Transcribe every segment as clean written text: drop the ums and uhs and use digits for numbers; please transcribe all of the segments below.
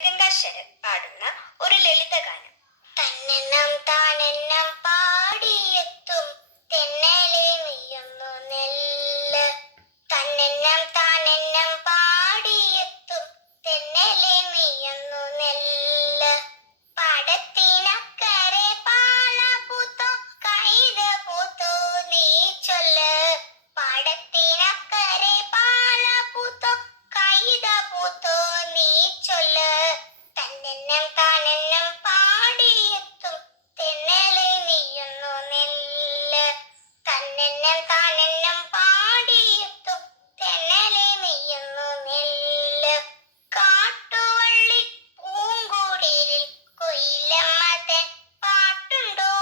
ഗംഗാശരത് പാടുന്ന ഒരു ലളിതഗാനം. തന്നെന്നം താനെന്നം പാടിയെത്തും തെന്നലെ നെയ്യുന്നു നെല്ല്. തന്നെന്നം താനെന്നം പാടിയെത്തും തെന്നലെ നെയ്യുന്നു നെല്ല്. പാടത്തിനക്കരെ പാള പൂത്തോ കൈത പൂത്തോ നീ ചൊല്ല്. പാടത്തിനക്കരെ പാള പൂത്തോ കൈത പൂത്തോ നീ ചൊല്ല്. തന്നെന്നം താനെന്നം പാടിയെത്തും തെന്നലെ നെയ്യുന്നു നെല്ല്. തന്നെന്നം താനെന്നം പാടിയെത്തും തെന്നലെ നെയ്യുന്നു നെല്ല്. കാട്ടുവള്ളി പൂങ്കുടിലിൽ കൊയിലമ്മ തൻ പാട്ടുണ്ടോ.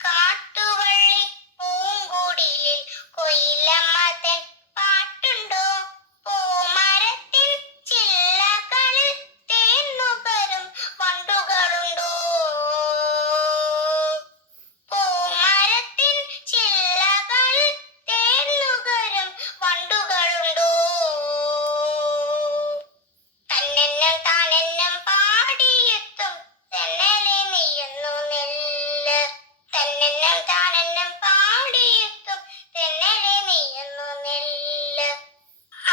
കാട്ടുവള്ളി പൂങ്കുടിലിൽ കൊയിലമ്മ തൻ പാട്ടുണ്ടോ. പൂമരത്തിൻ ചില്ലകളിൽ തേന്നുകരും വണ്ടുകളുണ്ടോ. പൂമരത്തിൻ ചില്ലകളിൽ തേന്നുകരും വണ്ടുകളുണ്ടോ. തന്നെന്നം താനെന്നം പാടിയെത്തും തെന്നലെ നെയ്യുന്നു നെല്ല്. തന്നെന്നം താനെന്നം പാടിയെത്തും തെന്നലെ നെയ്യുന്നു നെല്ല്.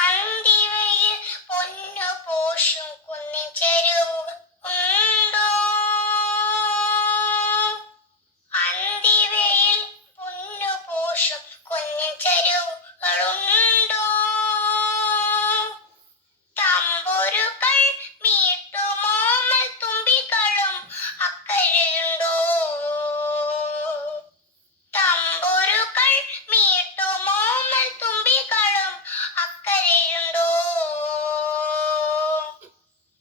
അന്തിവയിൽ പൊന്നു പോഷും കുന്നിൻ ചെരുവുകൾ ഉണ്ടോ. അന്തിവയിൽ പൊന്നു പോഷും കുന്നിൻ ചെരുവുകളുണ്ടോ. തമ്പുരുകൾ മീട്ടുമോമൽ തുമ്പികളും അക്കരെയുണ്ടോ. തമ്പുരുകൾ മീട്ടുമോമൽ തുമ്പികളും അക്കരെയുണ്ടോ.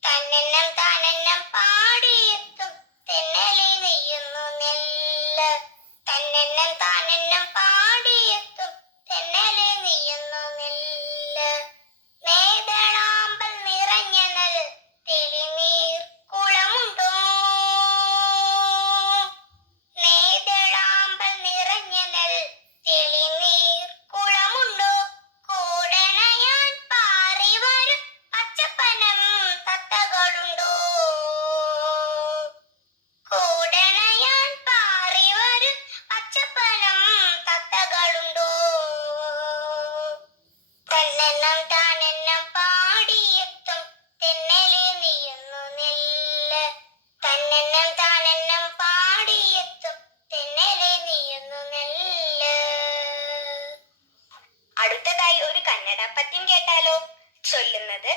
തന്നെന്നം താനെന്നം പാടിയെത്തും തെന്നലെ നെയ്യുന്നു നെല്ല്. തന്നെന്നം താനെന്നം പാടിയെത്തും തെന്നലെ നെയ്യുന്നു നെല്ല്. നേതളാമ്പൽ നിറഞ്ഞ നൽ തെളിനീർ കുളമുണ്ടോ. നേതളാമ്പൽ നിറഞ്ഞ നൽ തെളിനീർ കുളമുണ്ടോ. കൂടണയാൻ പാറി വരും പച്ചപ്പനം തത്തകളുണ്ടോ. കൂടണയാൻ പാറി വരും പച്ചപ്പനം തത്തകളുണ്ടോ. തന്നെന്നം താനെന്നം പാടിയെത്തും തെന്നലെ നെയ്യുന്നു നെല്ല്. തന്നെന്നം താനെന്നം പാടിയെത്തും തെന്നലെ നെയ്യുന്നു നെല്ല്. അടുത്തതായി ഒരു കന്നഡ പദ്യം കേട്ടാലോ. ചൊല്ലുന്നത്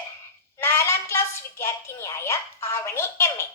4ാം ക്ലാസ് വിദ്യാർത്ഥിനിയായ ആവണി എം.എ.